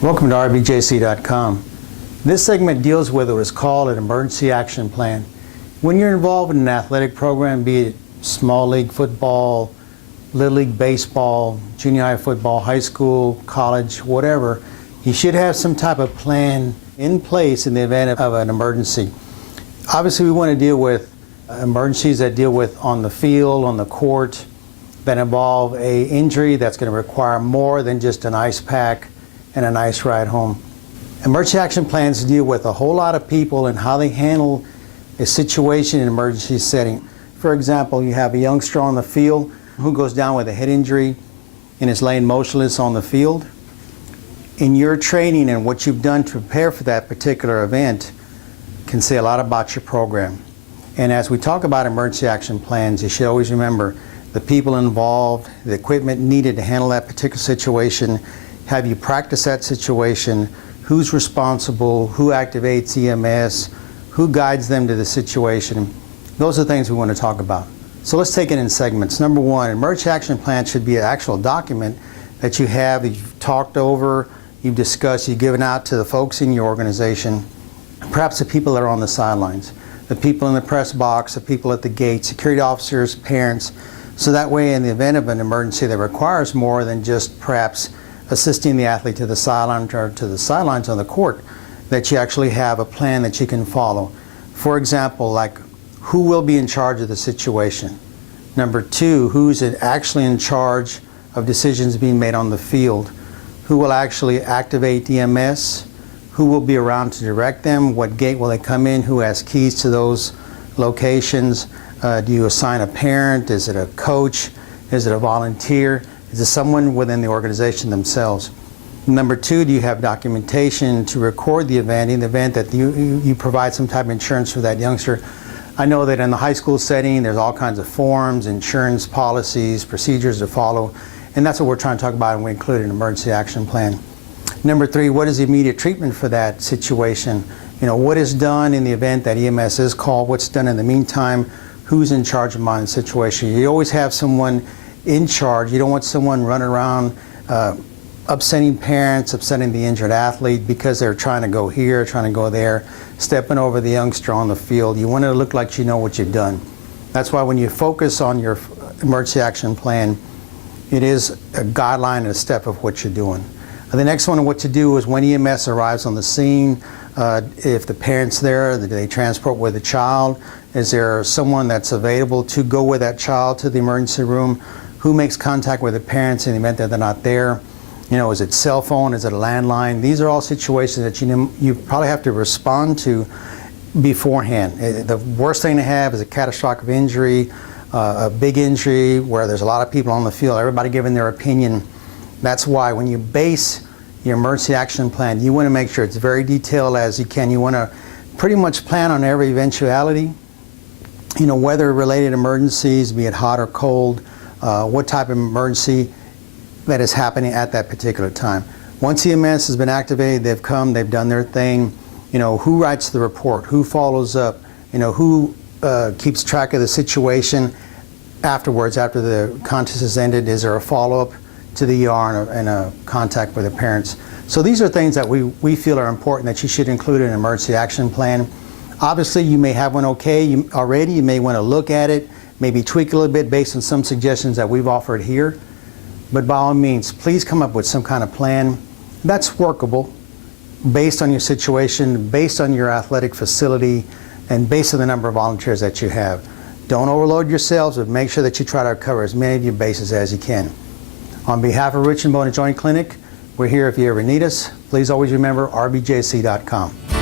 Welcome to RBJC.com. This segment deals with what is called an emergency action plan. When you're involved in an athletic program, be it small league football, little league baseball, junior high football, high school, college, whatever, you should have some type of plan in place in the event of an emergency. Obviously, we want to deal with emergencies that deal with on the field, on the court, that involve an injury that's going to require more than just an ice pack and a nice ride home. Emergency action plans deal with a whole lot of people and how they handle a situation in an emergency setting. For example, you have a youngster on the field who goes down with a head injury and is laying motionless on the field. In your training and what you've done to prepare for that particular event can say a lot about your program. And as we talk about emergency action plans, you should always remember the people involved, the equipment needed to handle that particular situation. Have you practiced that situation? Who's responsible? Who activates EMS? Who guides them to the situation? Those are things we want to talk about. So let's take it in segments. Number one, emergency action plan should be an actual document that you have, that you've talked over, you've discussed, you've given out to the folks in your organization, perhaps the people that are on the sidelines, the people in the press box, the people at the gate, security officers, parents, so that way in the event of an emergency that requires more than just perhaps assisting the athlete to the sideline or to the sidelines on the court, that you actually have a plan that you can follow. For example, like who will be in charge of the situation? Number two, who's actually in charge of decisions being made on the field? Who will actually activate EMS? Who will be around to direct them? What gate will they come in? Who has keys to those locations? Do you assign a parent? Is it a coach? Is it a volunteer? Is it someone within the organization themselves? Number two, do you have documentation to record the event in the event that you provide some type of insurance for that youngster? I know that in the high school setting, there's all kinds of forms, insurance policies, procedures to follow, and that's what we're trying to talk about, and we include an emergency action plan. Number three, what is the immediate treatment for that situation? You know, what is done in the event that EMS is called? What's done in the meantime? Who's in charge of my situation? You always have someone in charge. You don't want someone running around upsetting parents, upsetting the injured athlete because they're trying to go here, trying to go there, stepping over the youngster on the field. You want it to look like you know what you've done. That's why when you focus on your emergency action plan, it is a guideline and a step of what you're doing. The next one, what to do is when EMS arrives on the scene, if the parent's there, do they transport with the child? Is there someone that's available to go with that child to the emergency room? Who makes contact with the parents in the event that they're not there? You know, is it cell phone? Is it a landline? These are all situations that you probably have to respond to beforehand. The worst thing to have is a catastrophic injury, a big injury where there's a lot of people on the field, everybody giving their opinion. That's why when you base your emergency action plan, you want to make sure it's very detailed as you can. You want to pretty much plan on every eventuality. You know, weather-related emergencies, be it hot or cold, what type of emergency that is happening at that particular time. Once EMS has been activated, they've come, they've done their thing. You know, who writes the report? Who follows up? You know, who keeps track of the situation afterwards, after the contest has ended? Is there a follow-up to the ER and a contact with the parents? So these are things that we feel are important that you should include in an emergency action plan. Obviously, you may have one already. You may want to look at it, maybe tweak a little bit based on some suggestions that we've offered here. But by all means, please come up with some kind of plan that's workable based on your situation, based on your athletic facility, and based on the number of volunteers that you have. Don't overload yourselves, but make sure that you try to cover as many of your bases as you can. On behalf of Richard Bone and Joint Clinic, we're here if you ever need us. Please always remember RBJC.com.